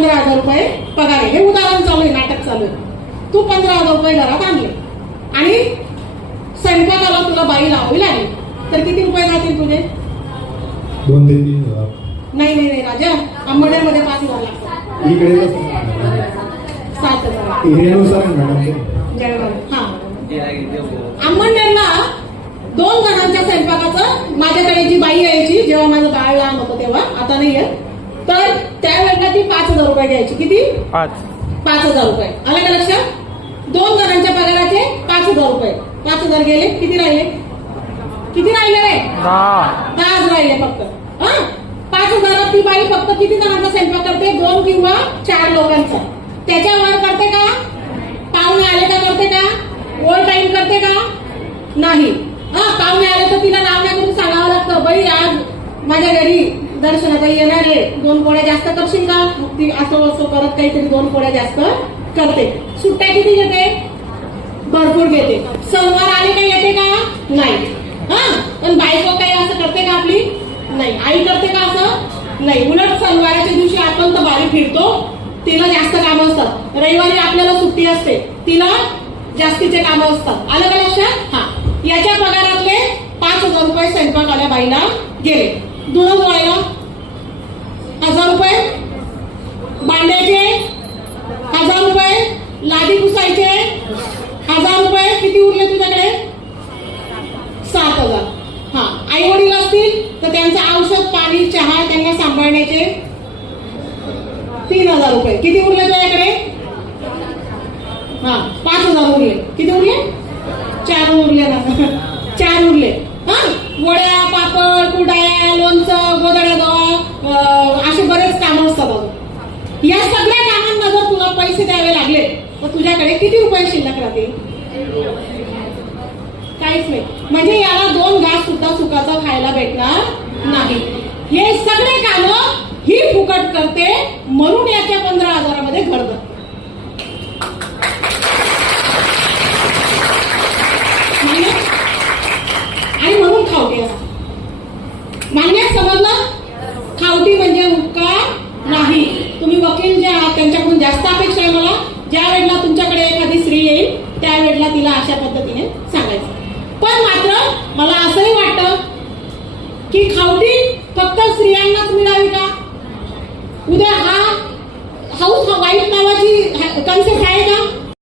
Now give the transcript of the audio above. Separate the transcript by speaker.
Speaker 1: पंधरा हजार रुपये पगार आहे. हे उदाहरण चालू आहे नाटक चालू आहे. तू पंधरा हजार रुपये घरात आणले. आणि स्वयंपाकाला तुला बाई लावावी लागली. तर किती रुपये जातील तुझे?
Speaker 2: दोन ते तीन हजार.
Speaker 1: नाही नाही नाही राजा. अंबडेमध्ये पाच हजार लागतात.
Speaker 2: इकडे?
Speaker 1: सात हजार.
Speaker 2: एरियानुसार
Speaker 1: हा. अंबडनेरला दोन जणांच्या स्वयंपाकाचं माझ्याकडे जी बाई यायची जेव्हा माझं बाळ लहान होतं तेव्हा. आता नाही आहे तर त्यावेळेला ती पाच हजार रुपये घ्यायची किती?
Speaker 3: पाच.
Speaker 1: पाच हजार रुपये. आलं का लक्षात? दोन जणांच्या पगाराचे पाच हजार रुपये. पाच हजार गेले. किती राहिले? किती राहिले? रे
Speaker 3: दहा
Speaker 1: राहिले फक्त. हा? पाच हजारात ती बाई फक्त किती जणांचा स्वयंपाक करते? दोन किंवा चार लोकांचा. त्याच्यावर करते का? पाहुणे आले का करते का? ओव्हर टाइम करते का? नाही. हा? पाहुणे आले तर तिला नाव नाही करून सांगावं लागतं. बाई आज माझ्या घरी दर्शनाचा येणार आहे दोन पोळ्या जास्त करशील का? मग ती असं असं करत काहीतरी दोन पोळ्या जास्त करते. सुट्ट्या किती घेते? भरपूर घेते. सणवार आले काही येते का? नाही. हा? पण बायको काही असं करते का आपली? नाही. आई करते का असं? नाही. उलट सणवाराच्या दिवशी आपण तर बारी फिरतो. तिला जास्त कामं असतात. रविवारी आपल्याला सुट्टी असते. तिला जास्तीचे कामं असतात. आलं का लक्षात? हा. याच्या पगारातले पाच हजार रुपये स्वयंपाक आल्या बाईला गेले. धुणं धुवायला हजार रुपये. बांधायचे. हजार रुपये. लादी पुसायचे. हजार रुपये. किती उरले तुझ्याकडे? सात हजार. हा. आई वडील असतील तर त्यांचं औषध पाणी चहा त्यांना सांभाळण्याचे. तीन हजार रुपये. किती उरले तुझ्याकडे? हा. पाच हजार उरले. किती उरले? चार उरले ना. रुपये लागले. तर तुझ्याकडे किती रुपये शिल्लक राहतील? काहीच नाही. म्हणजे याला दोन घास सुद्धा सुखाचं खायला भेटणार नाही. हे सगळे काम ही फुकट करते म्हणून याच्या पंधरा हजारामध्ये घडतं आणि म्हणून खावटी असते. मान्य समजलं? खावटी म्हणजे उपकार नाही. तुम्ही वकील जे आहात त्यांच्याकडून जास्त अशा पद्धतीने सांगायचं. पण मात्र मला असंही वाटतं की खावटी फक्त स्त्रियांनाच मिळावी का? उद्या हा हाऊस वाईट नावाची कन्सेप्ट आहे का?